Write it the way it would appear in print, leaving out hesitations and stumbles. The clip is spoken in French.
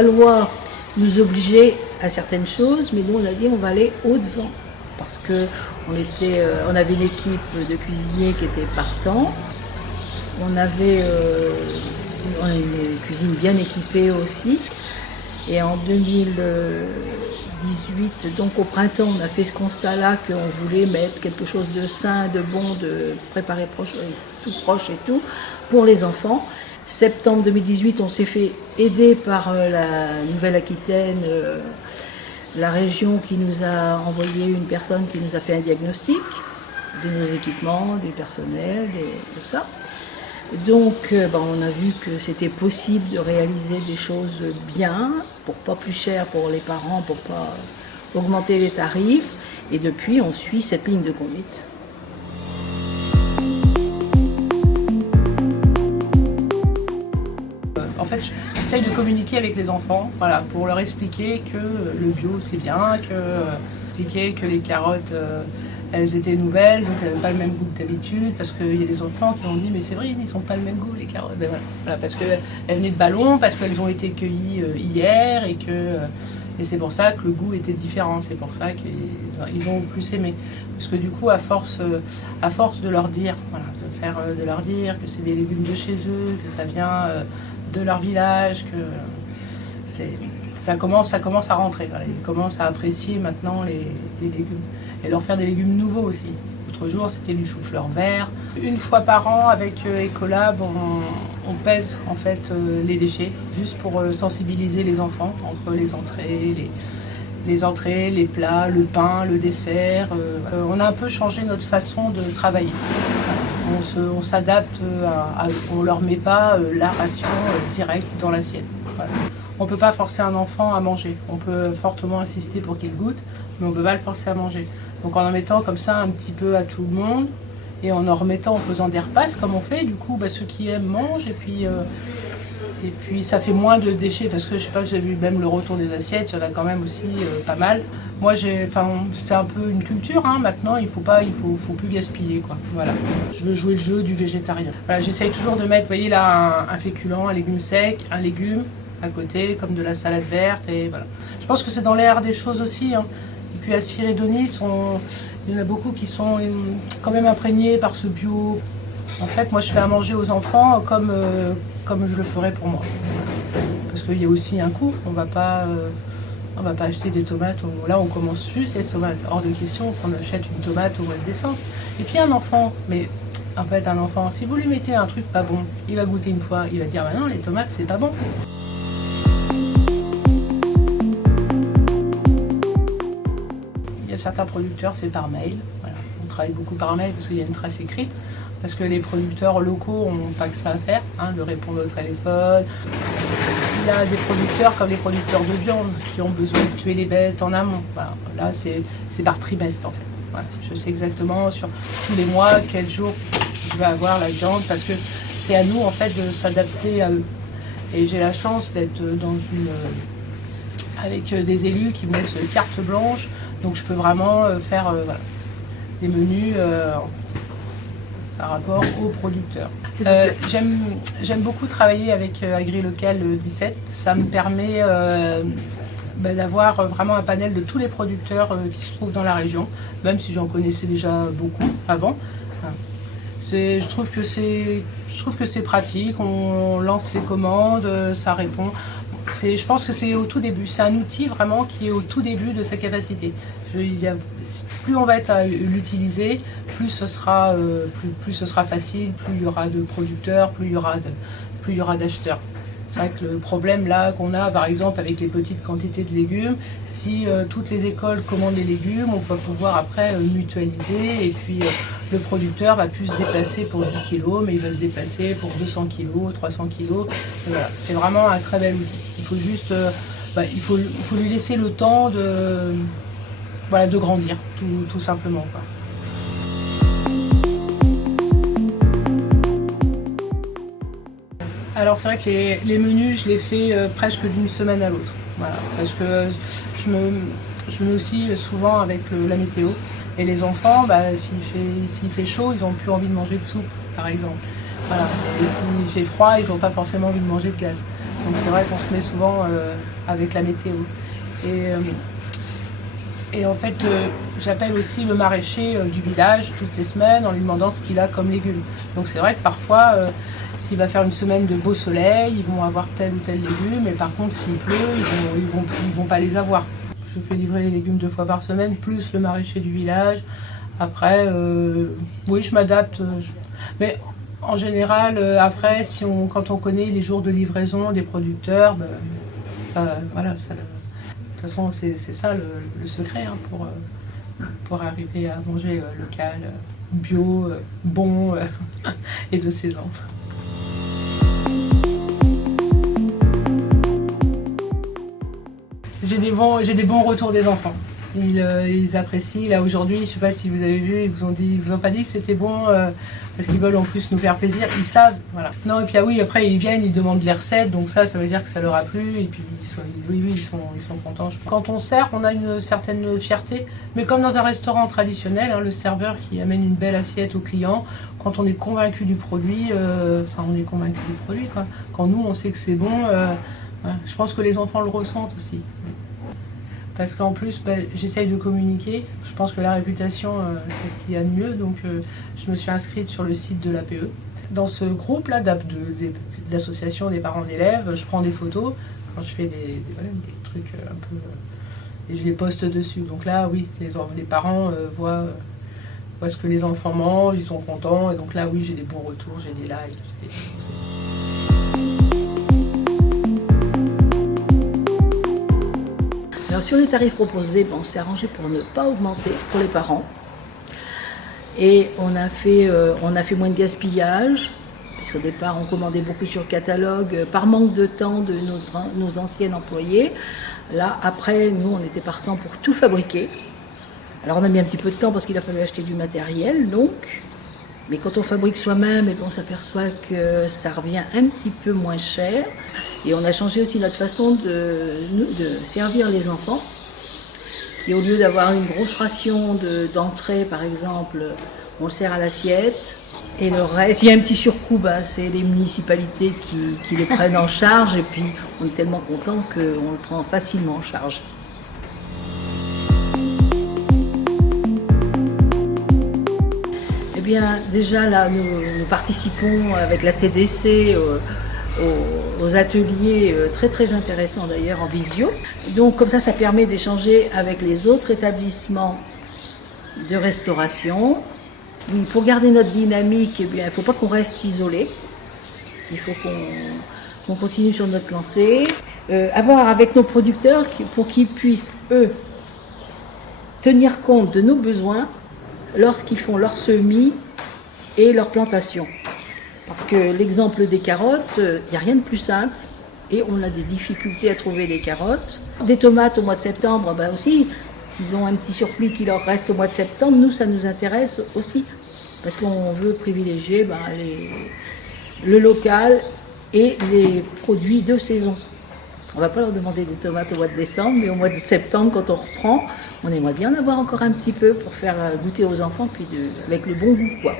la loi nous obligeait à certaines choses, mais nous on a dit on va aller au-devant. Parce qu'on avait une équipe de cuisiniers qui était partant. On avait une cuisine bien équipée aussi. Et en 2018, donc au printemps, on a fait ce constat-là qu'on voulait mettre quelque chose de sain, de bon, de préparé proche, tout proche et tout, pour les enfants. Septembre 2018, on s'est fait aider par la Nouvelle-Aquitaine, la région qui nous a envoyé une personne qui nous a fait un diagnostic de nos équipements, du personnel, tout ça. Donc on a vu que c'était possible de réaliser des choses bien, pour pas plus cher pour les parents, pour pas augmenter les tarifs. Et depuis, on suit cette ligne de conduite. En fait, j'essaye de communiquer avec les enfants, voilà, pour leur expliquer que le bio c'est bien, expliquer que les carottes elles étaient nouvelles, donc elles n'avaient pas le même goût que d'habitude, parce qu'il y a des enfants qui ont dit mais c'est vrai, ils n'ont pas le même goût les carottes. Voilà, parce qu'elles venaient de ballon, parce qu'elles ont été cueillies hier et c'est pour ça que le goût était différent, c'est pour ça qu'ils ont plus aimé. Parce que du coup, à force de leur dire, voilà, de leur dire que c'est des légumes de chez eux, que ça vient de leur village, que ça commence à rentrer. Voilà. Ils commencent à apprécier maintenant les légumes et leur faire des légumes nouveaux aussi. L'autre jour, c'était du chou-fleur vert. Une fois par an, avec Ecolab, on pèse en fait les déchets, juste pour sensibiliser les enfants entre les entrées, les plats, le pain, le dessert. On a un peu changé notre façon de travailler. On s'adapte, on ne leur met pas la ration directe dans l'assiette. Voilà. On ne peut pas forcer un enfant à manger. On peut fortement insister pour qu'il goûte, mais on ne peut pas le forcer à manger. Donc en mettant comme ça un petit peu à tout le monde, et en remettant, en faisant des repasses comme on fait, du coup ceux qui aiment mangent, et puis ça fait moins de déchets, parce que je sais pas, vous avez vu même le retour des assiettes, il y en a quand même aussi pas mal. Moi c'est un peu une culture, hein, maintenant il faut plus gaspiller, quoi. Voilà. Je veux jouer le jeu du végétarien. Voilà, j'essaye toujours de mettre, vous voyez là, un féculent, un légume sec, un légume à côté, comme de la salade verte, et voilà. Je pense que c'est dans l'air des choses aussi, hein. Et puis à Cyré-Denis, il y en a beaucoup qui sont quand même imprégnés par ce bio. En fait, moi je fais à manger aux enfants comme je le ferais pour moi. Parce qu'il y a aussi un coût, on va pas acheter des tomates, là on commence juste les tomates. Hors de question qu'on achète une tomate au mois de décembre. Et puis un enfant, si vous lui mettez un truc pas bon, il va goûter une fois, il va dire bah non, les tomates c'est pas bon. Il y a certains producteurs, c'est par mail. Voilà. On travaille beaucoup par mail parce qu'il y a une trace écrite. Parce que les producteurs locaux n'ont pas que ça à faire, hein, de répondre au téléphone. Il y a des producteurs comme les producteurs de viande qui ont besoin de tuer les bêtes en amont. Voilà. Là, c'est par trimestre en fait. Voilà. Je sais exactement sur tous les mois quel jour je vais avoir la viande parce que c'est à nous en fait de s'adapter à eux. Et j'ai la chance d'être avec des élus qui me laissent carte blanche, donc je peux vraiment faire des menus par rapport aux producteurs. J'aime beaucoup travailler avec AgriLocal 17, ça me permet d'avoir vraiment un panel de tous les producteurs qui se trouvent dans la région, même si j'en connaissais déjà beaucoup avant. Je trouve que c'est pratique, on lance les commandes, ça répond. Je pense que c'est au tout début, c'est un outil vraiment qui est au tout début de sa capacité. Plus on va être à l'utiliser, plus ce sera facile, plus il y aura de producteurs, plus il y aura d'acheteurs. C'est vrai que le problème là qu'on a par exemple avec les petites quantités de légumes, si toutes les écoles commandent les légumes, on va pouvoir après mutualiser et puis le producteur va plus se déplacer pour 10 kg, mais il va se déplacer pour 200 kg, 300 kg. Voilà. C'est vraiment un très bel outil. Il faut juste, il faut lui laisser le temps de grandir, tout simplement, quoi. Alors c'est vrai que les menus, je les fais presque d'une semaine à l'autre. Voilà, parce que je me aussi souvent avec la météo. Et les enfants, s'il fait chaud, ils n'ont plus envie de manger de soupe, par exemple. Voilà. Et s'il fait froid, ils n'ont pas forcément envie de manger de glace. Donc c'est vrai qu'on se met souvent avec la météo. Et en fait, j'appelle aussi le maraîcher du village toutes les semaines en lui demandant ce qu'il a comme légumes. Donc c'est vrai que parfois, s'il va faire une semaine de beau soleil, ils vont avoir tel ou tel légume, et par contre s'il pleut, ils vont pas les avoir. Je fais livrer les légumes 2 fois par semaine, plus le maraîcher du village. Après, oui, je m'adapte. Mais en général, après, quand on connaît les jours de livraison des producteurs, ben, voilà, ça, de toute façon, c'est ça le secret hein, pour arriver à manger local, bio, bon et de saison. J'ai des bons retours des enfants. Ils apprécient. Là aujourd'hui, je ne sais pas si vous avez vu, ils vous ont pas dit que c'était bon parce qu'ils veulent en plus nous faire plaisir. Ils savent, voilà. Non et puis oui, après ils viennent, ils demandent les recettes, donc ça veut dire que ça leur a plu et puis ils sont contents. Quand on sert, on a une certaine fierté, mais comme dans un restaurant traditionnel, hein, le serveur qui amène une belle assiette au client, quand on est convaincu du produit, on est convaincu du produit quoi. Quand nous on sait que c'est bon, voilà. Je pense que les enfants le ressentent aussi. Parce qu'en plus, j'essaye de communiquer. Je pense que la réputation, c'est ce qu'il y a de mieux. Donc, je me suis inscrite sur le site de l'APE. Dans ce groupe-là, de l'association des parents d'élèves, je prends des photos quand je fais des trucs un peu... et je les poste dessus. Donc là, oui, les parents voient ce que les enfants mangent, ils sont contents. Et donc là, oui, j'ai des bons retours, j'ai des likes. Alors sur les tarifs proposés, on s'est arrangé pour ne pas augmenter pour les parents. Et on a fait moins de gaspillage, puisqu'au départ on commandait beaucoup sur catalogue, par manque de temps de nos anciens employés. Là, après, nous, on était partants pour tout fabriquer. Alors on a mis un petit peu de temps parce qu'il a fallu acheter du matériel, donc. Mais quand on fabrique soi-même, on s'aperçoit que ça revient un petit peu moins cher. Et on a changé aussi notre façon de servir les enfants. Qui au lieu d'avoir une grosse ration d'entrée, par exemple, on le sert à l'assiette. Et le reste, il y a un petit surcoût, c'est les municipalités qui les prennent en charge. Et puis on est tellement content qu'on le prend facilement en charge. Eh bien, déjà là, nous participons avec la CDC aux ateliers très très intéressants d'ailleurs en visio. Donc comme ça permet d'échanger avec les autres établissements de restauration. Pour garder notre dynamique, eh bien, il ne faut pas qu'on reste isolé. Il faut qu'on continue sur notre lancée. Avoir avec nos producteurs pour qu'ils puissent, eux, tenir compte de nos besoins lorsqu'ils font leur semis et leur plantation. Parce que l'exemple des carottes, il n'y a rien de plus simple et on a des difficultés à trouver des carottes. Des tomates au mois de septembre, aussi, s'ils ont un petit surplus qui leur reste au mois de septembre, nous, ça nous intéresse aussi. Parce qu'on veut privilégier le local et les produits de saison. On ne va pas leur demander des tomates au mois de décembre, mais au mois de septembre, quand on reprend, on aimerait bien en avoir encore un petit peu pour faire goûter aux enfants, puis avec le bon goût, quoi.